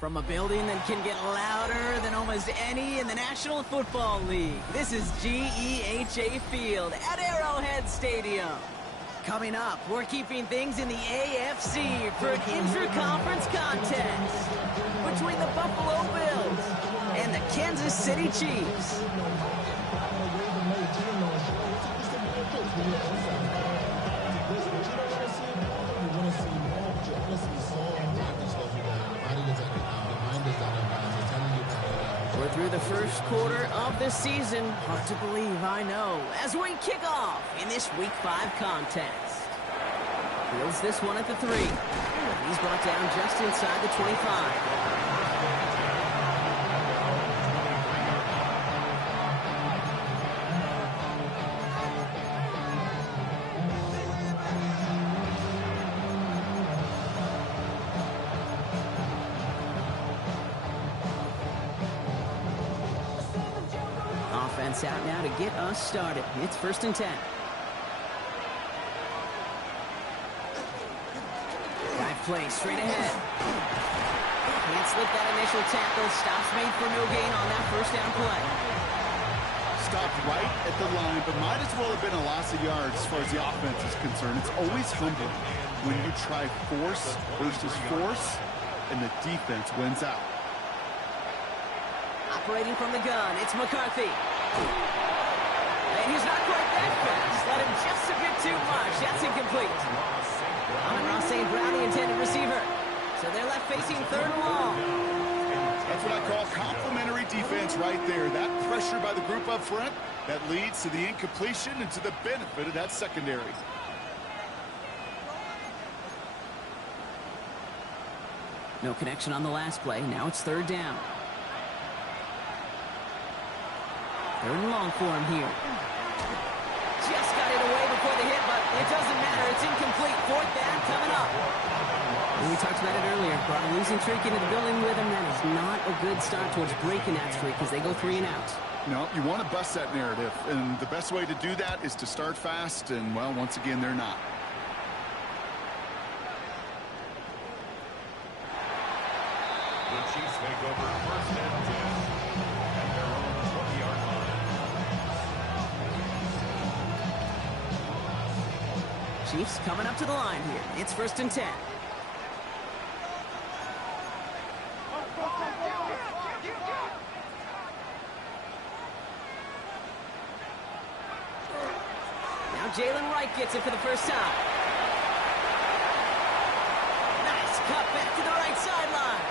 From a building that can get louder than almost any in the National Football League, this is GEHA Field at Arrowhead Stadium. Coming up, we're keeping things in the AFC for an intra-conference contest between the Buffalo Bills and the Kansas City Chiefs. We're through the first quarter of the season. Hard to believe, I know, as we kick off in this Week 5 contest. Fields this one at the 3. He's brought down just inside the 25. Offense out now to get us started. It's 1st and 10. Dive play straight ahead. Can't slip that initial tackle. Stops made for no gain on that 1st down play. Stopped right at the line, but might as well have been a loss of yards as far as the offense is concerned. It's always humbling when you try force versus force, and the defense wins out. Operating from the gun, it's McCarthy. And he's not quite that fast. Let him just a bit too much. That's incomplete. Amon-Ra St. Brown, the intended receiver. So they're left facing 3rd and long. That's what I call complimentary defense right there. That pressure by the group up front, that leads to the incompletion and to the benefit of that secondary. No connection on the last play. Now it's 3rd down. 3rd and long for him here. Just got it away before the hit, but it doesn't matter. It's incomplete. 4th down coming up. And we talked about it earlier. Brought a losing streak into the building with him. That is not a good start towards breaking that streak as they go 3 and out. No, you want to bust that narrative. And the best way to do that is to start fast. And, well, once again, they're not. The Chiefs make over 1st and 10. Chiefs coming up to the line here. It's 1st and 10. Now Jalen Wright gets it for the first time. Nice cut back to the right sideline.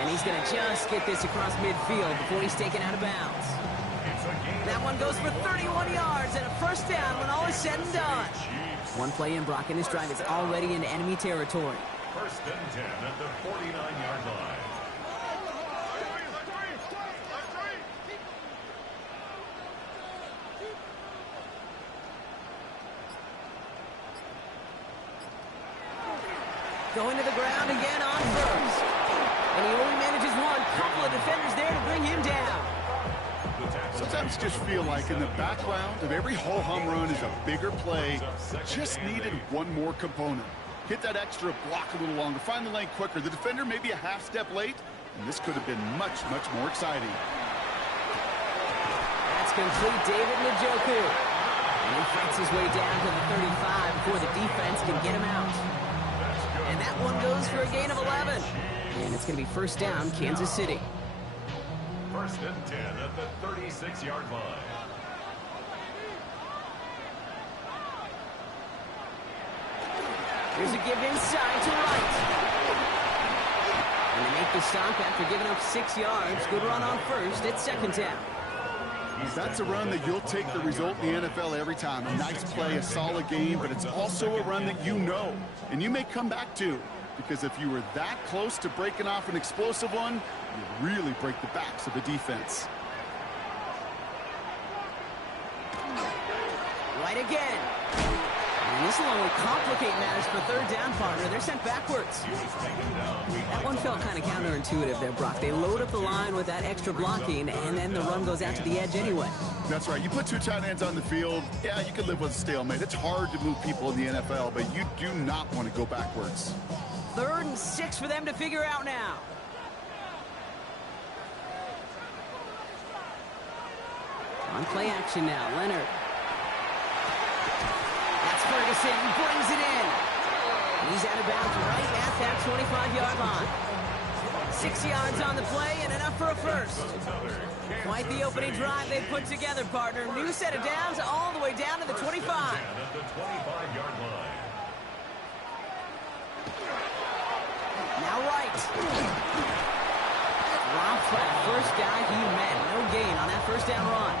And he's going to just get this across midfield before he's taken out of bounds. That one goes for 31 yards and a 1st down when all is said and done. One play in, Brock, and his drive is already in enemy territory. 1st and 10 at the 49-yard line. Going to the ground again on 1st. And he only manages one. Couple of defenders there to bring him down. Sometimes you just feel like in the background of every ho-hum run is a bigger play. Just needed one more component. Hit that extra block a little longer. Find the lane quicker. The defender may be a half step late, and this could have been much, much more exciting. That's complete David Njoku. And he fights his way down to the 35 before the defense can get him out. And that one goes for a gain of 11. And it's going to be 1st down, Kansas City. 1st and 10 at the 36-yard line. Here's a give inside to Wright. And they make the stop after giving up 6 yards. Good run on 1st. It's 2nd down. That's a run that you'll take the result in the NFL every time. A nice play, a solid game, but it's also a run that you know, and you may come back to. Because if you were that close to breaking off an explosive one, you really break the backs of the defense. Right again. And this will only complicate matters for 3rd down, partner. They're sent backwards. That one felt kind of counterintuitive there, Brock. They load up the line with that extra blocking, and then the run goes out to the edge anyway. That's right. You put 2 tight ends on the field, yeah, you can live with a stalemate. It's hard to move people in the NFL, but you do not want to go backwards. 3rd and 6 for them to figure out now. On play action now, Leonard. That's Ferguson, brings it in. He's out of bounds right at that 25-yard line. 6 yards on the play and enough for a first. Quite the opening drive they put together, partner. New set of downs all the way down to the 25. At the 25-yard line. Now right. Dropped by the first guy he met. No gain on that first down run.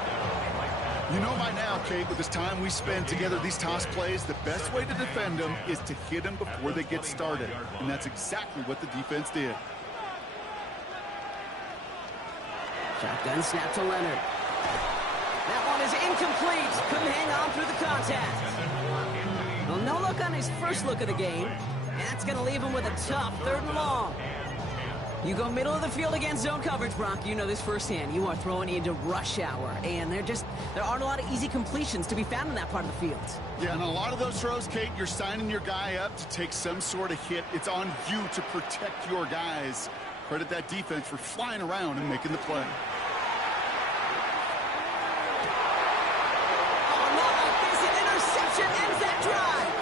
You know by now, Kate, with this time we spend together these toss plays, the best way to defend them is to hit them before they get started. And that's exactly what the defense did. Shotgun snap to Leonard. That one is incomplete. Couldn't hang on through the contact. Well, no look on his first look of the game. And that's going to leave him with a tough 3rd and long. You go middle of the field against zone coverage, Brock. You know this firsthand. You are throwing into rush hour. And there aren't a lot of easy completions to be found in that part of the field. Yeah, and a lot of those throws, Kate, you're signing your guy up to take some sort of hit. It's on you to protect your guys. Credit that defense for flying around and making the play. Oh, not like this. An interception ends that drive.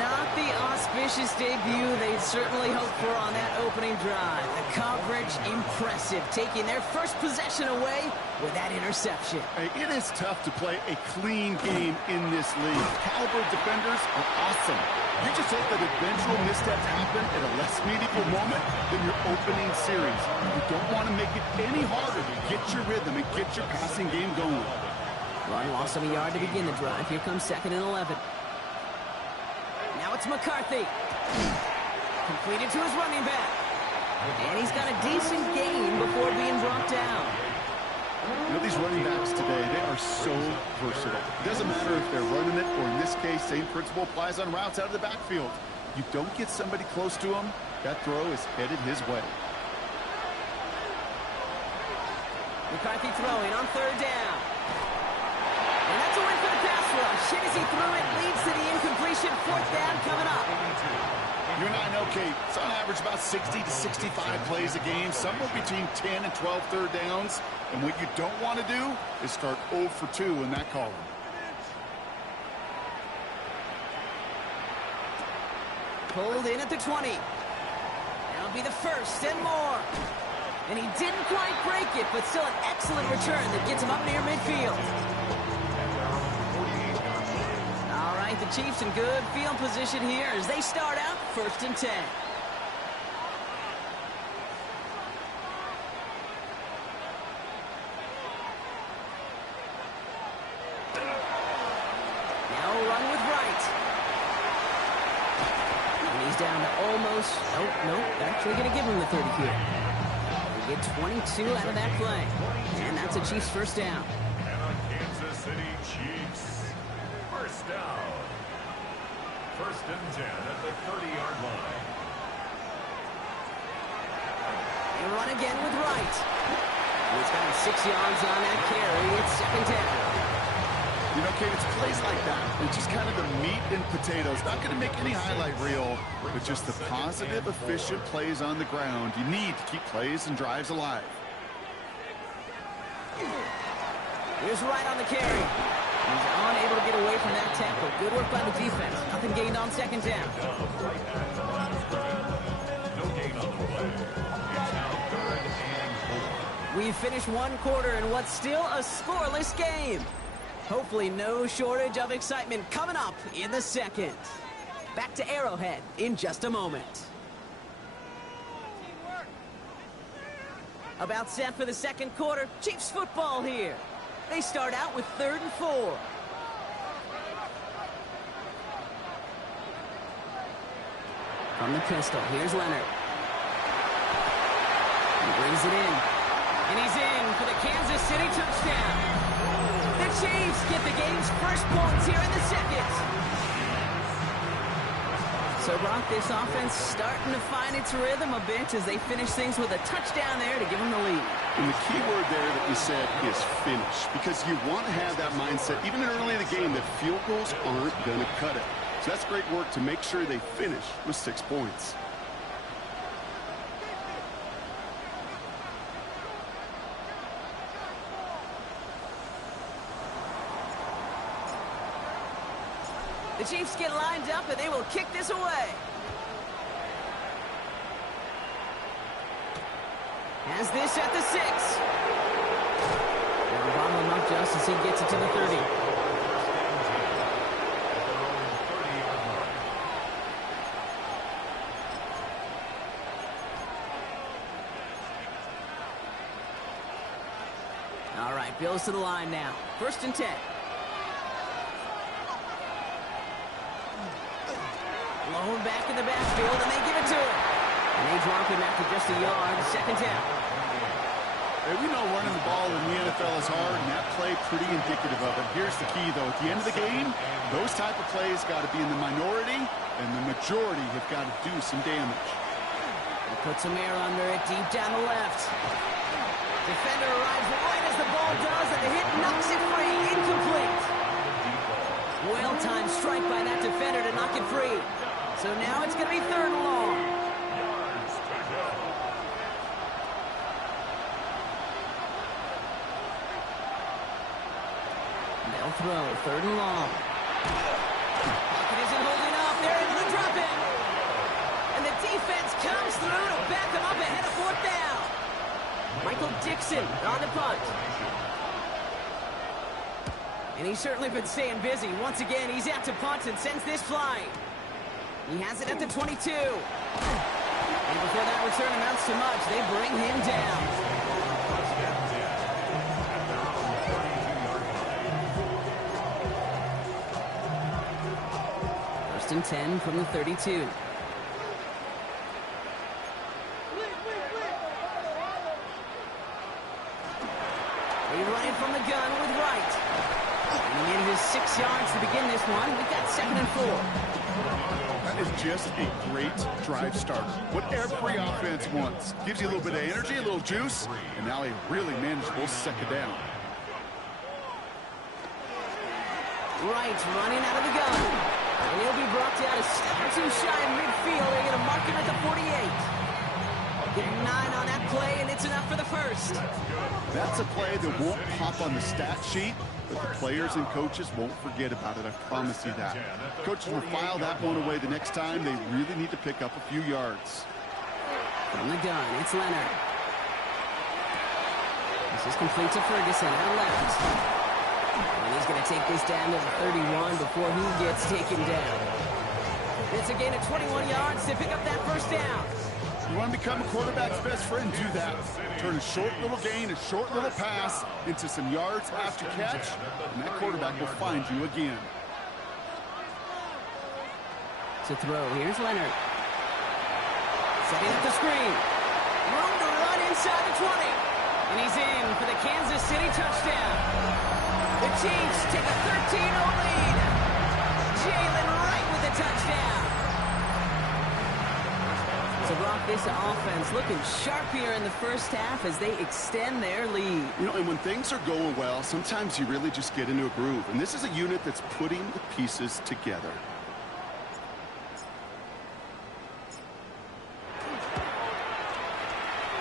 Not the auspicious debut they'd certainly hoped for on that opening drive. The coverage, impressive, taking their first possession away with that interception. Hey, it is tough to play a clean game in this league. Caliber defenders are awesome. You just hope that eventual missteps happen at a less meaningful moment than your opening series. You don't want to make it any harder to get your rhythm and get your passing game going. Run loss of a yard to begin the drive. Here comes 2nd and 11. Now it's McCarthy. Completed to his running back. And he's got a decent gain before being brought down. You know, these running backs today, they are so versatile. It doesn't matter if they're running it, or in this case, same principle applies on routes out of the backfield. You don't get somebody close to him, that throw is headed his way. McCarthy throwing on 3rd down. And that's a win for the pass rush. Hit as he threw it, leads to the incompletion. 4th down coming up. You and I know, Kate, it's on average about 60 to 65 plays a game, somewhere between 10 and 12 third downs. And what you don't want to do is start 0 for 2 in that column. Pulled in at the 20. That'll be the first and more. And he didn't quite break it, but still an excellent return that gets him up near midfield. All right, the Chiefs in good field position here as they start out 1st and 10. Now a run with Wright. And he's down to almost, nope, actually going to give him the 30 here. They get 22 out of that play. And that's a Chiefs first down. And a Kansas City Chiefs first down. 1st and 10 at the 30-yard line. They run again with Wright. He's got 6 yards on that carry. It's 2nd down. You know, Kate, it's plays like that. It's just kind of the meat and potatoes. Not going to make any highlight reel, but just the positive, efficient plays on the ground. You need to keep plays and drives alive. Here's Wright on the carry. He's unable to get away from that tackle. Good work by the defense. Nothing gained on 2nd down. No gain on the play. It's now 3rd and 4. We finish 1 quarter in what's still a scoreless game. Hopefully no shortage of excitement coming up in the 2nd. Back to Arrowhead in just a moment. About set for the 2nd quarter. Chiefs football here. They start out with 3rd and 4. From the pistol, here's Leonard. He brings it in. And he's in for the Kansas City touchdown. The Chiefs get the game's first points here in the 2nd. So, Brock, this offense starting to find its rhythm a bit as they finish things with a touchdown there to give them the lead. And the key word there that we said is finish, because you want to have that mindset, even early in the game, that field goals aren't going to cut it. So that's great work to make sure they finish with 6 points. The Chiefs get lined up, and they will kick this away. Has this at the 6. They'll bottle him up just as he gets it to the 30. All right, Bills to the line now. 1st and 10. Blown back in the backfield, and they give it to him. And they drop him after just a yard. 2nd down. Hey, we know running the ball in the NFL is hard, and that play pretty indicative of it. Here's the key, though. At the end of the game, those type of plays got to be in the minority, and the majority have got to do some damage. He puts some air under it, deep down the left. Defender arrives right as the ball does, and the hit knocks it free. Incomplete. Well-timed strike by that defender to knock it free. So now it's going to be 3rd and long. They'll throw, 3rd and long. Pocket isn't holding up. They're able to drop it. And the defense comes through to back them up ahead of 4th down. Michael Dixon on the punt. And he's certainly been staying busy. Once again, he's out to punt and sends this flying. He has it at the 22. And before that return amounts to much, they bring him down. First and 10 from the 32. They run it from the gun with Wright. And he needed his 6 yards to begin this one. We've got 2nd and 4. That is just a great drive starter. What every offense wants. Gives you a little bit of energy, a little juice, and now a really manageable 2nd down. Wright running out of the gun. And he'll be brought down a step or 2 shy in midfield. They're going to mark him at the 48. Getting 9 on that play, and it's enough for the 1st. That's a play that won't pop on the stat sheet, but the players and coaches won't forget about it. I promise you that. Coaches will file that one away the next time. They really need to pick up a few yards. From the gun, it's Leonard. This is complete to Ferguson out left. And he's going to take this down to the 31 before he gets taken down. It's a gain of 21 yards to pick up that 1st down. You want to become a quarterback's best friend, do that. Turn a short little gain, a short little pass into some yards after catch, and that quarterback will find you again. To throw, here's Leonard. Setting up the screen. Room to run inside the 20. And he's in for the Kansas City touchdown. The Chiefs take a 13-0 lead. Jalen Wright with the touchdown. So, Brock, this offense looking sharp here in the 1st half as they extend their lead. You know, and when things are going well, sometimes you really just get into a groove. And this is a unit that's putting the pieces together.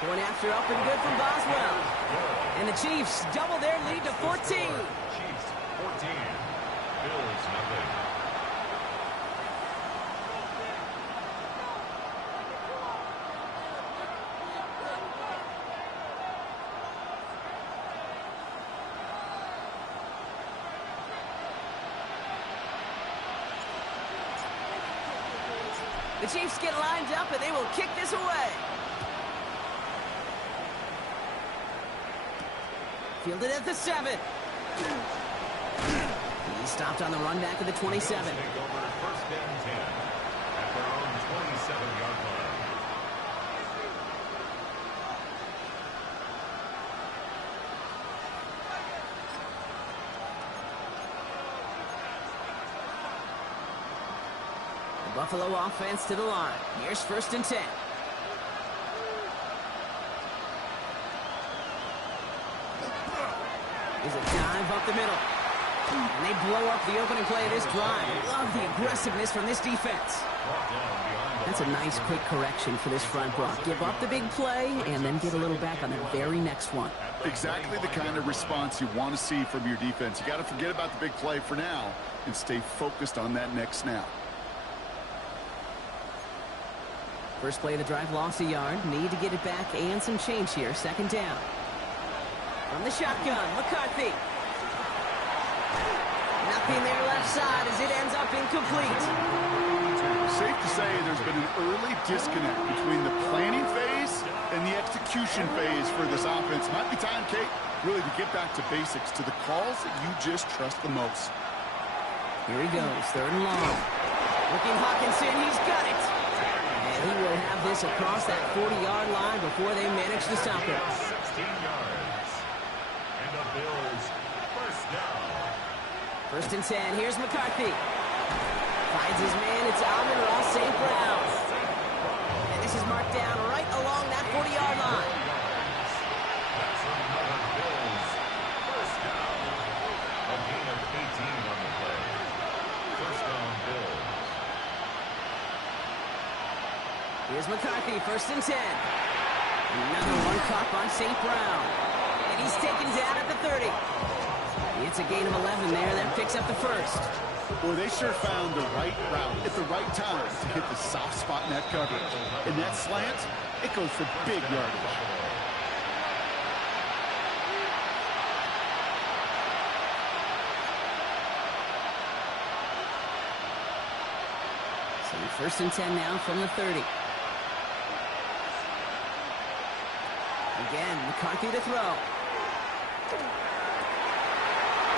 Going after up and good from Boswell. And the Chiefs double their lead to 14. Chiefs 14. Bills nothing. The Chiefs get lined up, and they will kick this away. Fielded at the 7. He stopped on the run back of the 27. Take over 1st and 10 at their own 27-yard line. The Buffalo offense to the line. Here's 1st and 10. There's a dive up the middle. And they blow up the opening play of this drive. Love the aggressiveness from this defense. That's a nice quick correction for this front, Brock. Give up the big play and then get a little back on the very next one. Exactly the kind of response you want to see from your defense. You got to forget about the big play for now and stay focused on that next snap. First play of the drive, lost a yard. Need to get it back and some change here. Second down. From the shotgun, McCarthy. Nothing there left side as it ends up incomplete. Safe to say there's been an early disconnect between the planning phase and the execution phase for this offense. Might be time, Kate, really to get back to basics, to the calls that you just trust the most. Here he goes, third and long. Looking Hawkinson, he's got it. And he will have this across that 40-yard line before they manage to stop it. 16 yards. And the Bills first down. First and 10, here's McCarthy. Finds his man, it's Amon-Ra St. Brown. And this is marked down right along that 40-yard line. That's another Bills first down. A gain of 18 on the play. First down, Bills. Here's McCarthy, first and 10. Another one caught by St. Brown. And he's taken down at the 30. It's a gain of 11 there. That picks up the first. Boy, they sure found the right route at the right time to hit the soft spot in that coverage. And that slant, it goes for big yardage. So first and 10 now from the 30. Again, McCarthy to throw.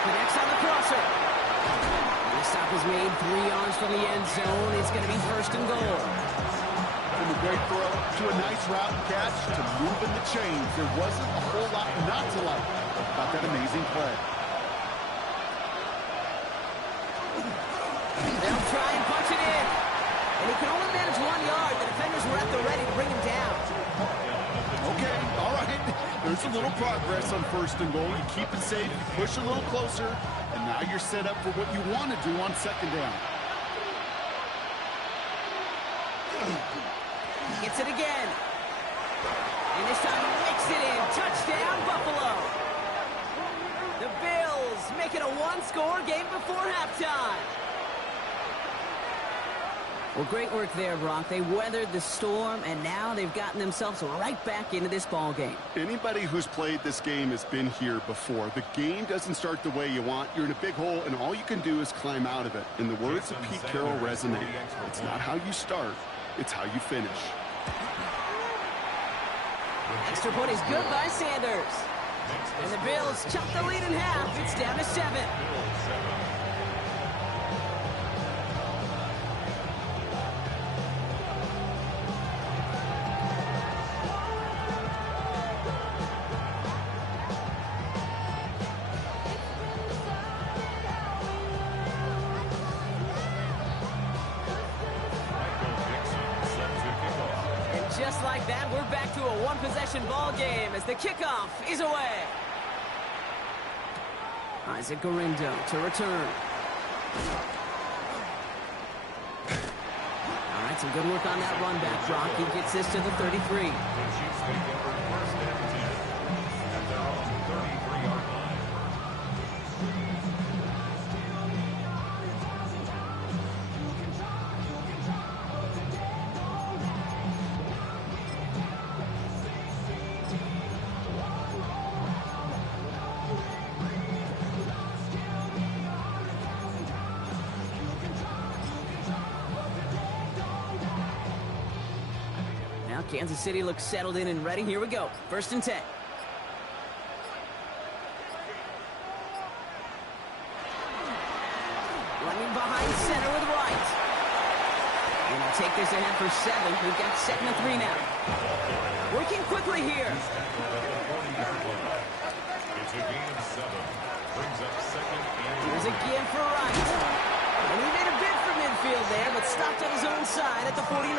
Connects on the crosser. The stop is made 3 yards from the end zone. It's going to be first and goal. From a great throw to a nice route and catch to moving the chains. There wasn't a whole lot not to like about that amazing play. They'll try and punch it in. And he can only manage 1 yard. The defenders were at the ready to bring him down. Okay, all right. There's a little progress on first and goal. You keep it safe, you push a little closer, and now you're set up for what you want to do on second down. Gets it again. And this time he makes it in. Touchdown, Buffalo. The Bills make it a one-score game before halftime. Well, great work there, Brock. They weathered the storm, and now they've gotten themselves right back into this ball game. Anybody who's played this game has been here before. The game doesn't start the way you want. You're in a big hole, and all you can do is climb out of it. And the words of Pete Carroll resonate. It's not how you start, it's how you finish. Extra point is good by Sanders. And the Bills chop the lead in half. It's down to 7. Just like that, we're back to a one-possession ball game as the kickoff is away. Isaac Gurindo to return. All right, some good work on that run back, Brock. He gets this to the 33. Kansas City looks settled in and ready. Here we go. First and 10. Running behind center with right. And they'll take this ahead for 7. We've got 7 to 3 now. Working quickly here. It's a gain of 7. Brings up second and Here's a give for right. And he made a bid for midfield there, but stopped on his own side at the 49.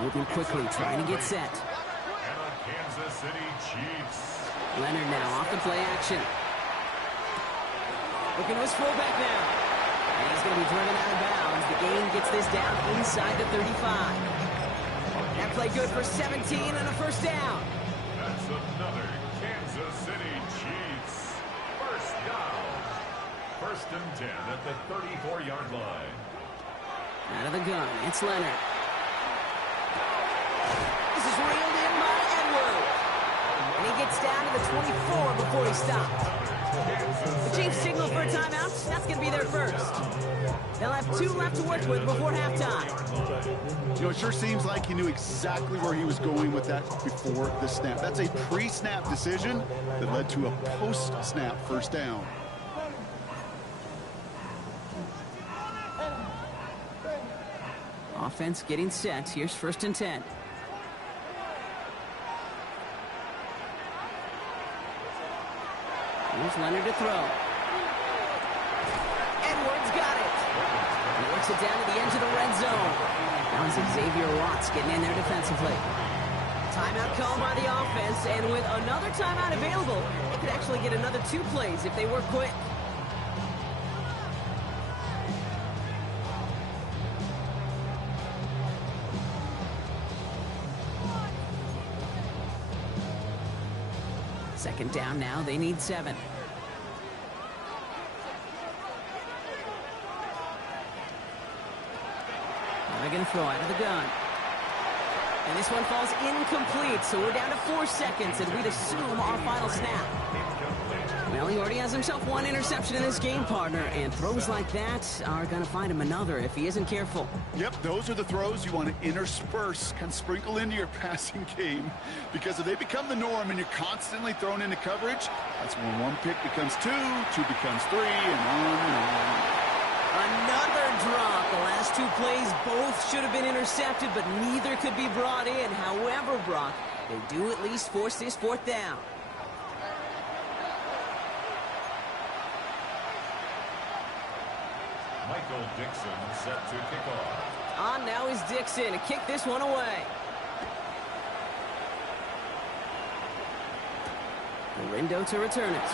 Moving quickly, trying to get set. and the Kansas City Chiefs. Leonard now off the play action. Looking to his fullback now. And he's going to be driven out of bounds. The gain gets this down inside the 35. That play good for 17 and a first down. That's another Kansas City Chiefs first down. First and 10 at the 34-yard line. Out of the gun, it's Leonard. This is reeled in by Edwards. And he gets down to the 24 before he stops. The Chiefs signal for a timeout. That's going to be their first. They'll have 2 left to work with before halftime. You know, it sure seems like he knew exactly where he was going with that before the snap. That's a pre-snap decision that led to a post-snap first down. Offense getting set. Here's first and 10. Here's Leonard to throw. Edwards got it. He works it down to the edge of the red zone. Now it's Xavier Watts getting in there defensively. Timeout called by the offense, and with another timeout available, they could actually get another 2 plays if they work quick. Second down now, they need 7. Now they're going to throw out of the gun. And this one falls incomplete, so we're down to 4 seconds, and we'd assume our final snap. Well, he already has himself 1 interception in this game, partner, and throws like that are going to find him another if he isn't careful. Yep, those are the throws you want to intersperse, kind of sprinkle into your passing game, because if they become the norm and you're constantly thrown into coverage, that's when 1 pick becomes 2, 2 becomes 3, and on and on. Another drop. The last 2 plays both should have been intercepted, but neither could be brought in. However, Brock, they do at least force this 4th down. Michael Dixon set to kick off. On now is Dixon to kick this one away. Lindo to return it.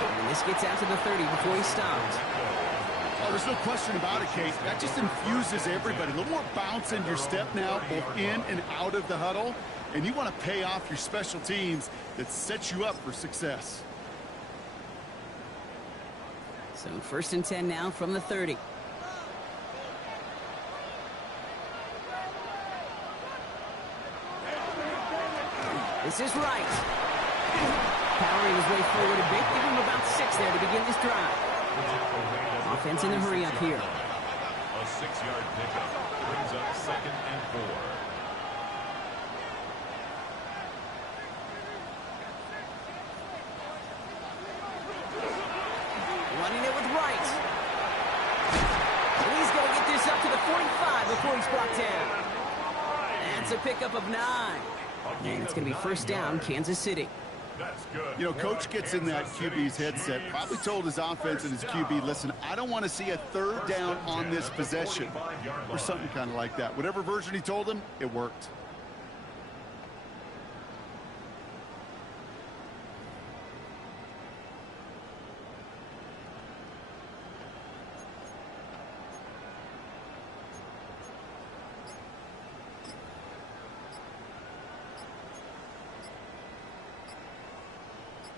And this gets out to the 30 before he stops. Oh, there's no question about it, Kate. That just infuses everybody. A little more bounce in your step now, both in and out of the huddle. And you want to pay off your special teams that sets you up for success. So first and 10 now from the 30. This is right. Powering his way forward a bit. Give him about 6 there to begin this drive. Offense in a hurry up here. A 6-yard pickup brings up 2nd and 4. Running it with Wright. And he's going to get this up to the 45 before he's brought down. That's a pickup of 9. And it's going to be first down, Kansas City. That's good. You know, coach gets in that QB's headset, probably told his offense and his QB, listen, I don't want to see a 3rd down on this possession, or something kind of like that. Whatever version he told him, it worked.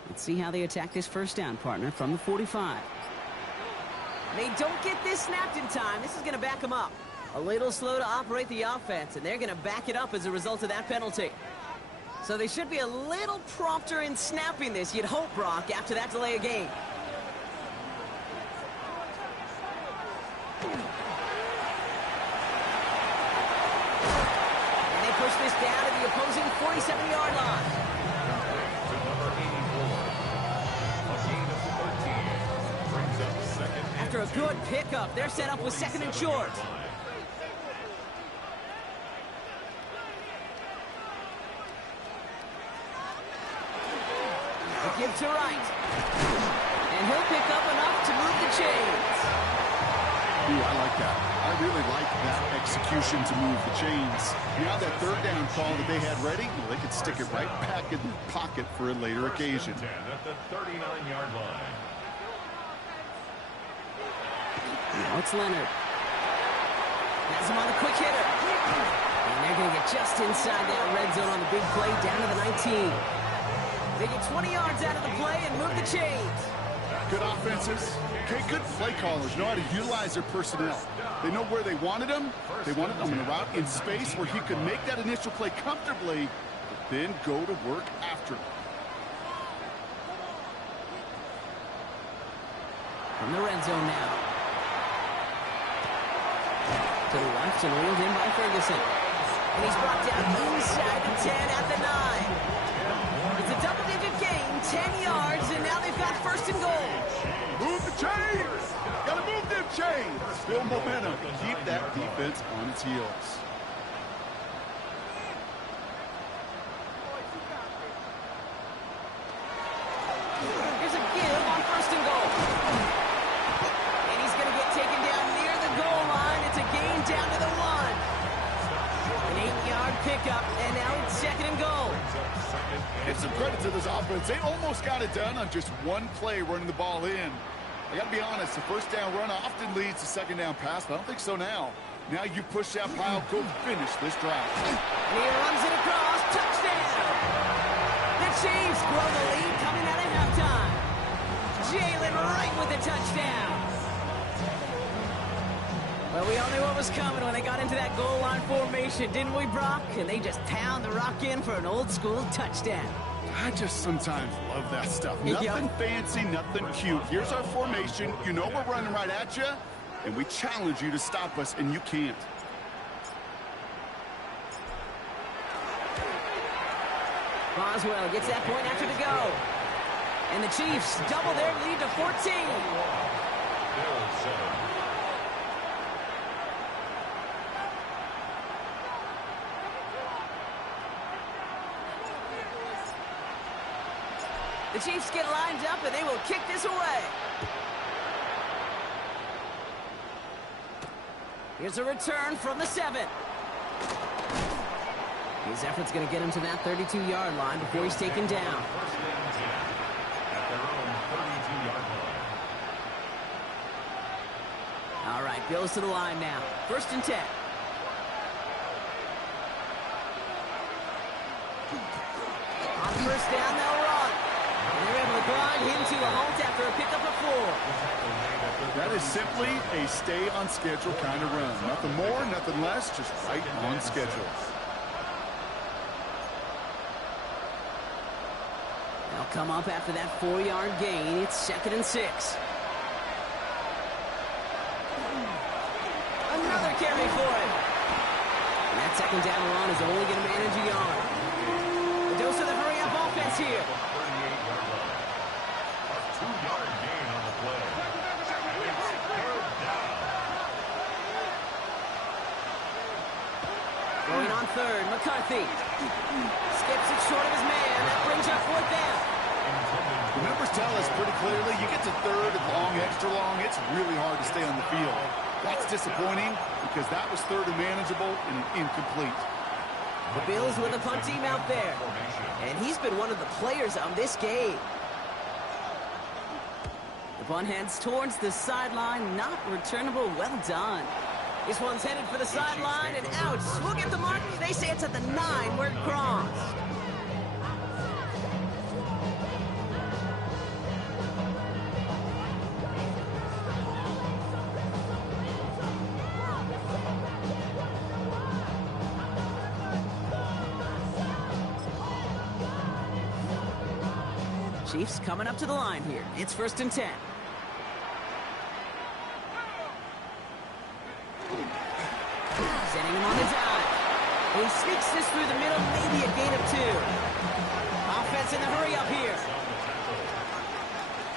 Let's see how they attack this first down, partner, from the 45. They don't get this snapped in time. This is going to back them up. A little slow to operate the offense, and they're going to back it up as a result of that penalty. So they should be a little prompter in snapping this, you'd hope, Brock, after that delay of game. And they push this down to the opposing 47-yard line. After a good pickup, they're set up with 2nd and short. A give to Wright. And he'll pick up enough to move the chains. Ooh, I like that. I really like that execution to move the chains. Now that third down call that they had ready, well, they could stick it right back in their pocket for a later occasion. 10 at the 39-yard line. Now it's Leonard. Has him on the quick hitter. And they're going to get just inside that red zone on the big play down to the 19. They get 20 yards out of the play and move the chains. Good offenses. Okay, good play callers know how to utilize their personnel. They know where they wanted him. They wanted him in a route in space where he could make that initial play comfortably, but then go to work after it. From the red zone now. To the left and reeled in by Ferguson. And he's brought down inside the 10 at the 9. It's a double-digit gain, 10 yards, and now they've got first and goal. Move the chains! Gotta move them chains! Build momentum. Keep that defense on its heels. Here's a give on first and goal. And he's going to get taken down near the goal line. It's a gain down to the 1. An 8-yard pickup, and now it's second and goal. Give some credit to this offense. They almost got it done on just one play running the ball in. I got to be honest, the first down run often leads to second down pass, but I don't think so now. Now you push that pile, go finish this drive. And he runs it across, touchdown! The Chiefs grow the lead coming out of halftime. Jalen Wright with the touchdown. Well, we all knew what was coming when they got into that goal line formation, didn't we, Brock? And they just pound the rock in for an old-school touchdown. I just sometimes love that stuff. Nothing fancy, nothing cute. Here's our formation. You know we're running right at you, and we challenge you to stop us, and you can't. Boswell gets that point after to go. And the Chiefs double their lead to 14. Bills 7. The Chiefs get lined up, and they will kick this away. Here's a return from the 7. His effort's going to get him to that 32-yard line before he's taken down. First and 10 at their own 32-yard line. All right, Bills to the line now. First and 10. On first down, they'll run. And they're able to grind him to a halt after a pickup of 4. That is simply a stay-on-schedule kind of run. Nothing more, nothing less, just right on schedule. They'll come up after that 4-yard gain. It's second and 6. Another carry for him. And that second down run is only going to manage a yard. The dose of the hurry-up offense here. 38-yard line. A 2-yard gain on the play. And it's third down. Going on third, McCarthy. Skips it short of his man. That brings up fourth down. The numbers tell us pretty clearly, you get to third and long, extra long, it's really hard to stay on the field. That's disappointing because that was third and manageable and incomplete. The Bills with a punt team out there. And he's been one of the players on this game. The punt heads towards the sideline. Not returnable. Well done. This one's headed for the sideline and out. We'll get the mark. They say it's at the 9 where it crossed. Chiefs coming up to the line here. It's first and 10. Sending him on the dive. He sneaks this through the middle, maybe a gain of 2. Offense in the hurry up here.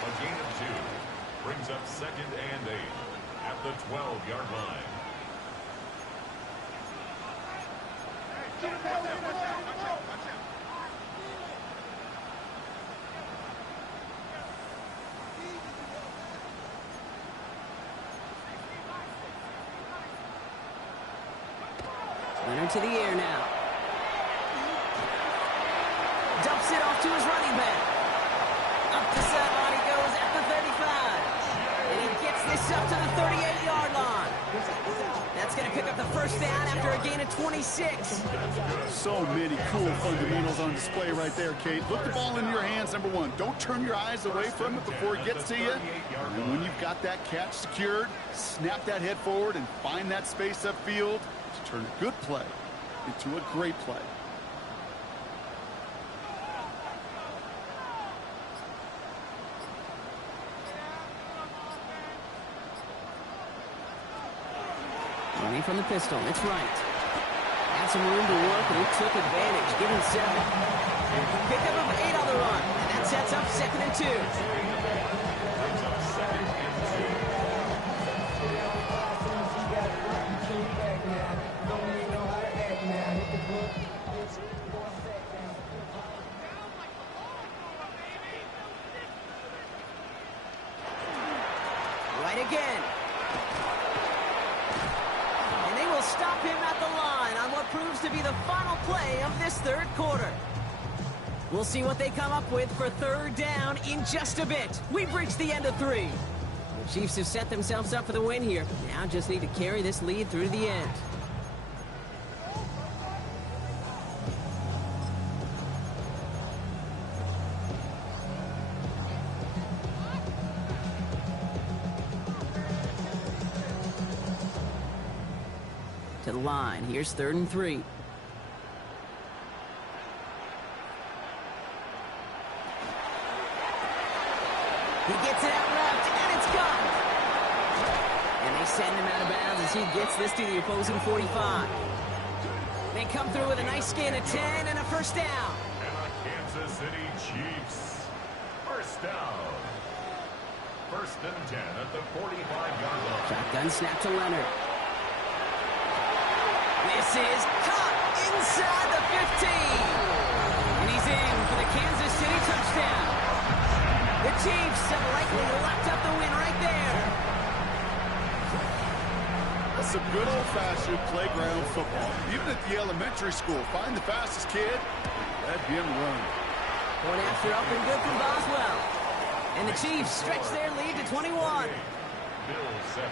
A gain of 2 brings up second and 8 at the 12-yard line. Returned to the air now. Dumps it off to his running back. Up the sideline he goes at the 35. And he gets this up to the 38-yard line. That's going to pick up the first down after a gain of 26. So many cool fundamentals on display right there, Kate. Look the ball in your hands, number one. Don't turn your eyes away from it before it gets to you. And when you've got that catch secured, snap that head forward and find that space upfield to turn a good play into a great play. Running from the pistol, it's right. Had some room to work, and he took advantage, giving 7. Pickup of 8 on the run, and that sets up 2nd and 2. Right again. Stop him at the line on what proves to be the final play of this 3rd quarter. We'll see what they come up with for 3rd down in just a bit. We've reached the end of 3. The Chiefs have set themselves up for the win here. Now just need to carry this lead through to the end. To the line. Here's 3rd and 3. He gets it out left, and it's gone. And they send him out of bounds as he gets this to the opposing 45. They come through with a nice gain of 10 and a first down. And the Kansas City Chiefs. First down. 1st and 10 at the 45-yard line. Shotgun snap to Leonard. This is caught inside the 15. And he's in for the Kansas City touchdown. The Chiefs have likely locked up the win right there. That's some good old-fashioned playground football. Even at the elementary school, find the fastest kid, let him run. Point after up and good from Boswell. And the Chiefs stretch their lead to 21. Bills 7.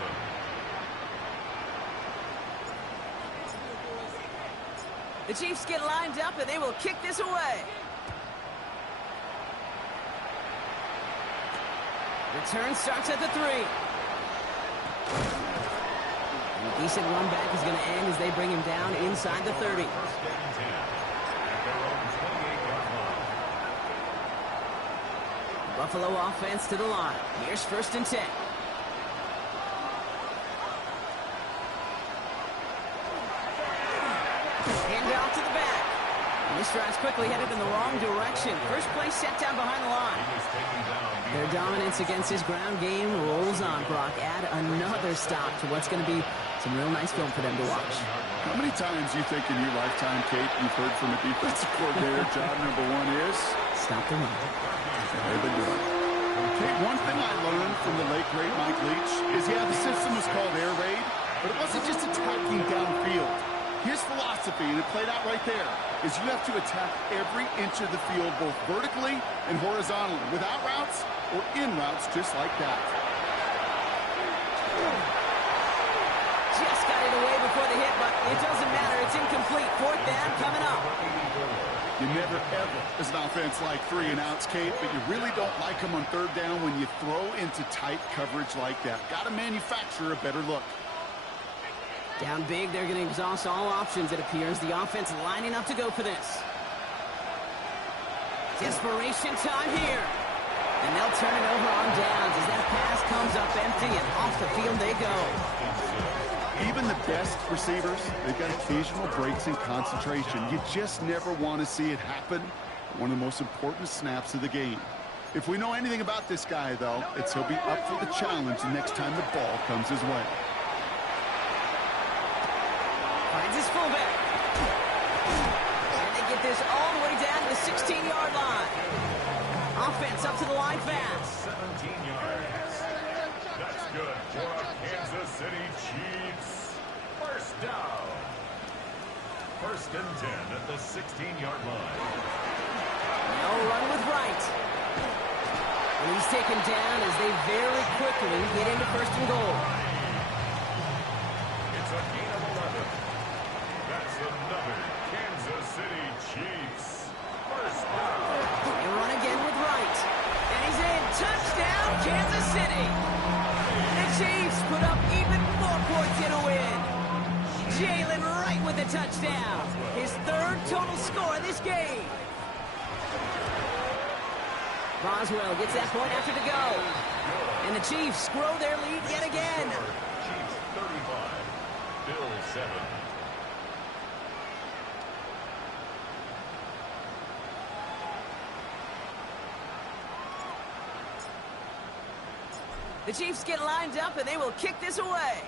The Chiefs get lined up, and they will kick this away. Return starts at the 3. And a decent run back is going to end as they bring him down inside the 30. 1st and 10 at their own 28-yard line. Buffalo offense to the line. Here's 1st and 10. Handoff to the back. And this drive's quickly headed in the wrong direction. First play set down behind the line. Their dominance against his ground game rolls on, Brock. Add another stop to what's going to be some real nice film for them to watch. How many times you think in your lifetime, Kate, you've heard from a defensive coordinator, job number 1 is? Stop the run. They've been doing it. Kate, one thing I learned from the late, great Mike Leach is, yeah, the system was called air raid, but it wasn't just attacking downfield. His philosophy, and it played out right there, is you have to attack every inch of the field, both vertically and horizontally, without routes or in routes just like that. Just got it away before the hit, but it doesn't matter. It's incomplete. 4th down coming up. You never, ever, as an offense, like 3 and outs, Kate, but you really don't like them on 3rd down when you throw into tight coverage like that. Got to manufacture a better look. Down big, they're going to exhaust all options, it appears. The offense lining up to go for this. Desperation time here. And they'll turn it over on downs as that pass comes up empty, and off the field they go. Even the best receivers, they've got occasional breaks in concentration. You just never want to see it happen. One of the most important snaps of the game. If we know anything about this guy, though, it's he'll be up for the challenge the next time the ball comes his way. Finds his fullback. And they get this all the way down to the 16-yard line. Offense up to the line fast. 17 yards. That's good for a Kansas City Chiefs. First down. First and 10 at the 16-yard line. No run with Wright. And he's taken down as they very quickly get into first and goal. It's a gain of 11. That's another Kansas City Chiefs. First down. They run again with Wright. And he's in. Touchdown, Kansas City. The Chiefs put up even more points in a win. Jalen Wright with the touchdown. His third total score this game. Boswell gets that point after the go. And the Chiefs grow their lead yet again. Chiefs 35, Bills 7. The Chiefs get lined up and they will kick this away.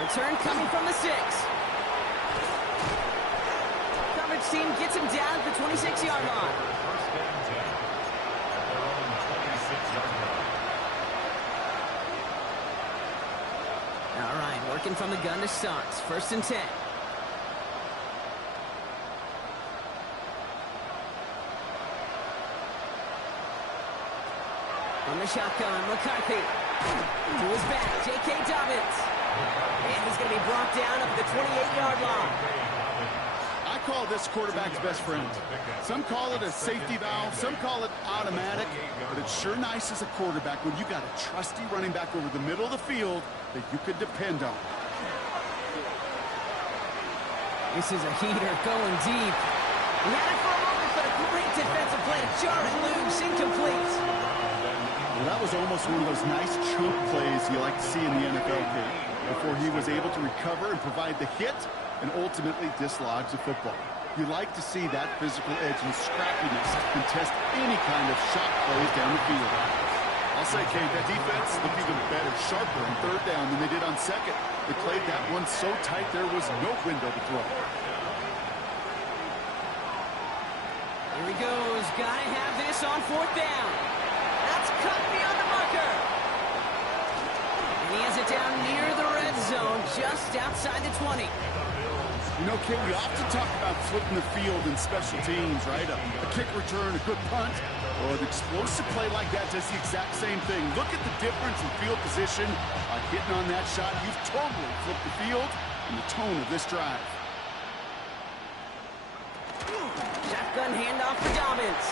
Return coming from the 6. Coverage team gets him down at the 26-yard line. First and 10 at their own 26-yard line. All right, working from the gun to start. First and 10. From the shotgun, McCarthy. To his back, J.K. Dobbins. And he's going to be brought down up at the 28-yard line. I call this quarterback's best friend. Some call it a safety valve, some call it automatic, but it's sure nice as a quarterback when you got a trusty running back over the middle of the field that you could depend on. This is a heater going deep. He had it for a moment, but a great defensive play to jar it loose, incomplete. Well, that was almost one of those nice chunk plays you like to see in the NFL game, before he was able to recover and provide the hit and ultimately dislodge the football. You like to see that physical edge and scrappiness to contest any kind of shot plays down the field. I'll say, Kate, that defense looked even better, sharper on third down than they did on second. They played that one so tight there was no window to throw. Here he goes. Gotta have this on fourth down. That's cut beyond the marker. And he has it down near the red zone, just outside the 20. You know, Kate, we often talk about flipping the field in special teams, right? A kick return, a good punt, or an explosive play like that does the exact same thing. Look at the difference in field position. By hitting on that shot, you've totally flipped the field and the tone of this drive. Shotgun handoff for Dobbins.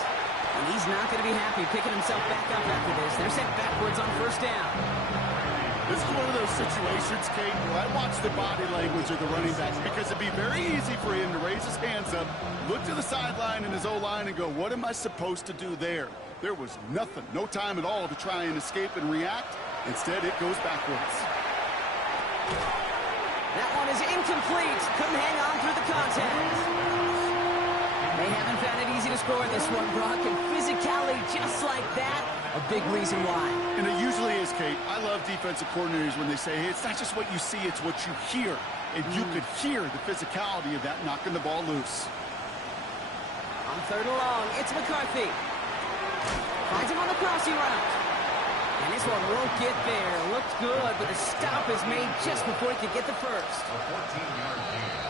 And he's not going to be happy picking himself back up after this. They're sent backwards on first down. This is one of those situations, Kate, where I watch the body language of the running back because it'd be very easy for him to raise his hands up, look to the sideline in his O-line and go, what am I supposed to do there? There was nothing, no time at all to try and escape and react. Instead, it goes backwards. That one is incomplete. Couldn't hang on through the contact. They haven't found it easy to score in this one, Brock, and physicality just like that, a big reason why. And it usually is, Kate. I love defensive coordinators when they say, hey, it's not just what you see, it's what you hear. And you could hear the physicality of that knocking the ball loose. On third and long, it's McCarthy. Finds him on the crossing route. And this one won't get there. Looked good, but the stop is made just before he could get the first. A 14-yard gain.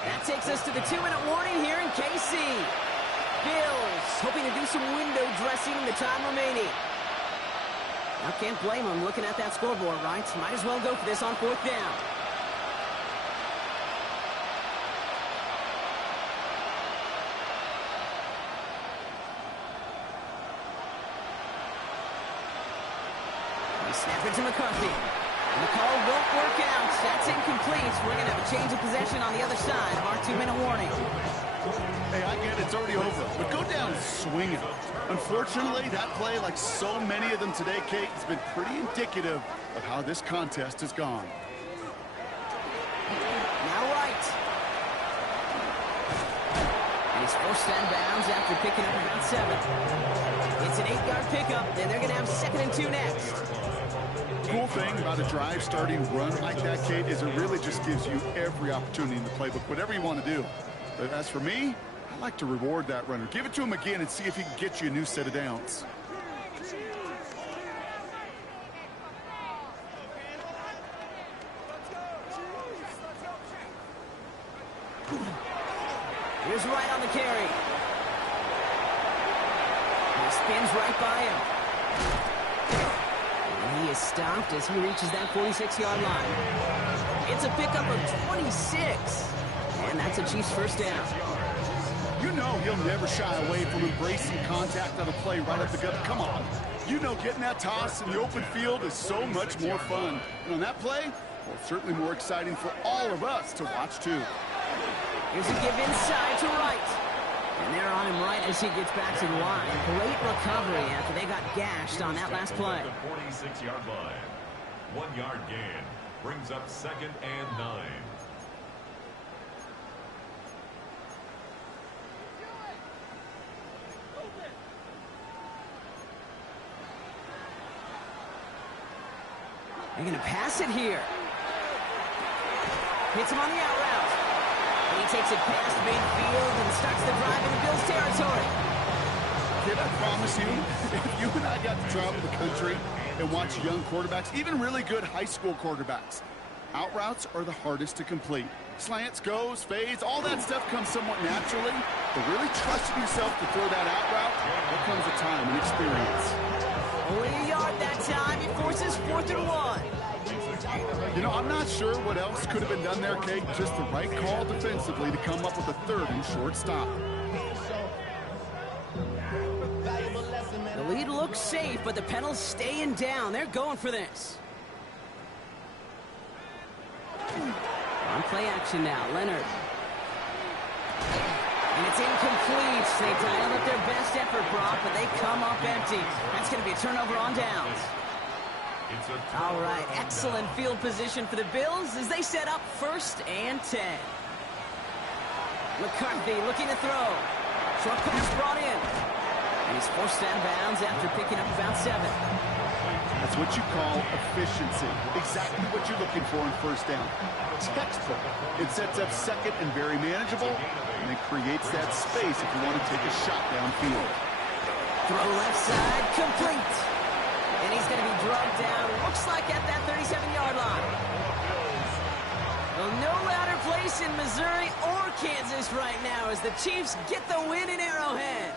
That takes us to the 2-minute warning here in KC. Bills hoping to do some window dressing in the time remaining. I can't blame them looking at that scoreboard, right? Might as well go for this on fourth down. They snap it to McCarthy. And the call won't work out. That's incomplete. We're going to have a change of possession on the other side of our 2-minute warning. Hey, I get it, it's already over, but go down swinging. Unfortunately, that play, like so many of them today, Kate, has been pretty indicative of how this contest has gone. Now right. And he's forced out of bounds after picking up about 7. It's an 8-yard pickup, and they're going to have 2nd and 2 next. Cool thing about a drive starting run like that, Kate, is it really just gives you every opportunity in the playbook, whatever you want to do. But as for me, I like to reward that runner. Give it to him again and see if he can get you a new set of downs. Here's Wright on the carry. He spins right by him. And he is stopped as he reaches that 46-yard line. It's a pickup of 26. And that's a Chiefs first down. You know he'll never shy away from embracing contact on a play right up the gut. Come on. You know getting that toss in the open field is so much more fun. And on that play, well, certainly more exciting for all of us to watch too. Here's a give inside to Wright. And they're on him right as he gets back to the line. Great recovery after they got gashed on that last play. The 46-yard line. 1 yard gain brings up 2nd and 9. They're going to pass it here. Hits him on the out route. He takes it past midfield and starts the drive into Bills territory. Kid, I promise you, if you and I got to travel the country and watch young quarterbacks, even really good high school quarterbacks, out routes are the hardest to complete. Slants, goes, fades, all that stuff comes somewhat naturally, but really trusting yourself to throw that out route, there comes a time and experience. Only a yard that time. He forces 4th and 1. You know, I'm not sure what else could have been done there, Kate. Just the right call defensively to come up with a 3rd and short stop. The lead looks safe, but the Penals staying down. They're going for this. On play action now, Leonard. And it's incomplete. They dialed up their best effort, Brock, but they come up empty. That's going to be a turnover on downs. All right, excellent field position for the Bills as they set up 1st and 10. McCarthy looking to throw. Short pass brought in. And he's forced out of bounds after picking up about 7. That's what you call efficiency. Exactly what you're looking for in 1st down. Textbook. It sets up 2nd and very manageable, and it creates that space if you want to take a shot downfield. Throw left side, complete. And he's going to be drugged down, looks like at that 37-yard line. Well, no louder place in Missouri or Kansas right now as the Chiefs get the win in Arrowhead.